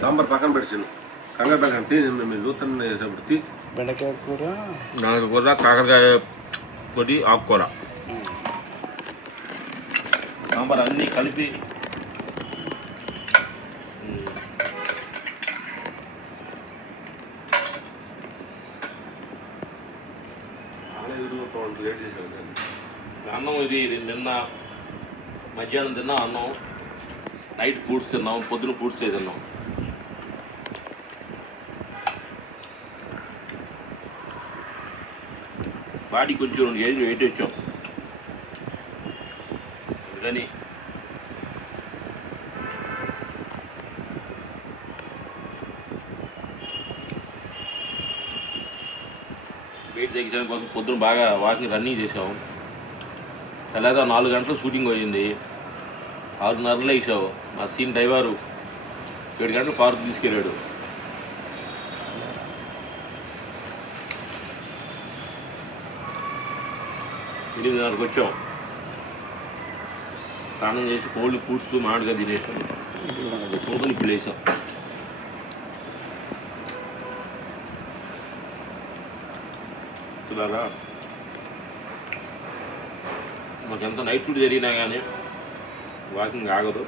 సాంబార్ పక్కన పెట్టాను కంగారు పక్కన మీరు చూస్తాను బెండకాయ కూర, నాకు కూర, కాకరకాయ పొడి, ఆకుకూర, సాంబార్ అన్నీ కలిపి అన్నం ఇది నిన్న మధ్యాహ్నం తిన్నాం అన్నం, నైట్ ఫ్రూట్స్ తిన్నాం, పొద్దున ఫ్రూట్స్ తిన్నాం. బాడీ కొంచెం 2 కేజీలు వెయిట్ వచ్చాం అందుకని వెయిట్ తగ్గించడానికి కోసం పొద్దున బాగా వాకింగ్ రన్నింగ్ చేసాము. తెల్లగా 4 గంటలు షూటింగ్ అయ్యింది. 6:30 వేసావు. మా సీన్ డ్రైవరు 7 గంటలు పార్క్ తీసుకెళ్ళాడు. దానికి వచ్చాం, స్నానం చేసి కోళ్ళు ఫ్రూట్స్ మామిడిగా తినేసాం. కోపని ఇప్పుడు వేసాం. చూడాలా మాకు ఎంత నైట్ ఫుడ్ జరిగినా కానీ వాకింగ్ ఆగదు.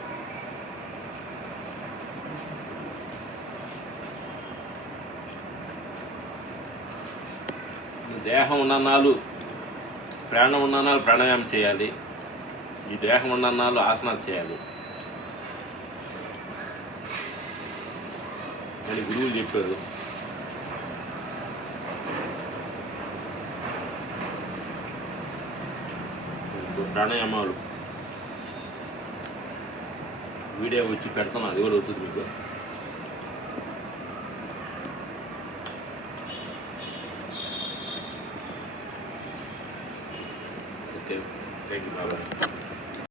దేహం ఉన్నన్నాళ్ళు, ప్రాణం ఉన్నన్నాళ్ళు ప్రాణాయామం చేయాలి. ఈ దేహం ఉన్నన్నాళ్ళు ఆసనాలు చేయాలి అని గురువులు చెప్పారు. ప్రాణాయామాలు వీడియో వచ్చి పెడతాను, అది కూడా అవుతుంది మీకు. Okay, thank you Baba.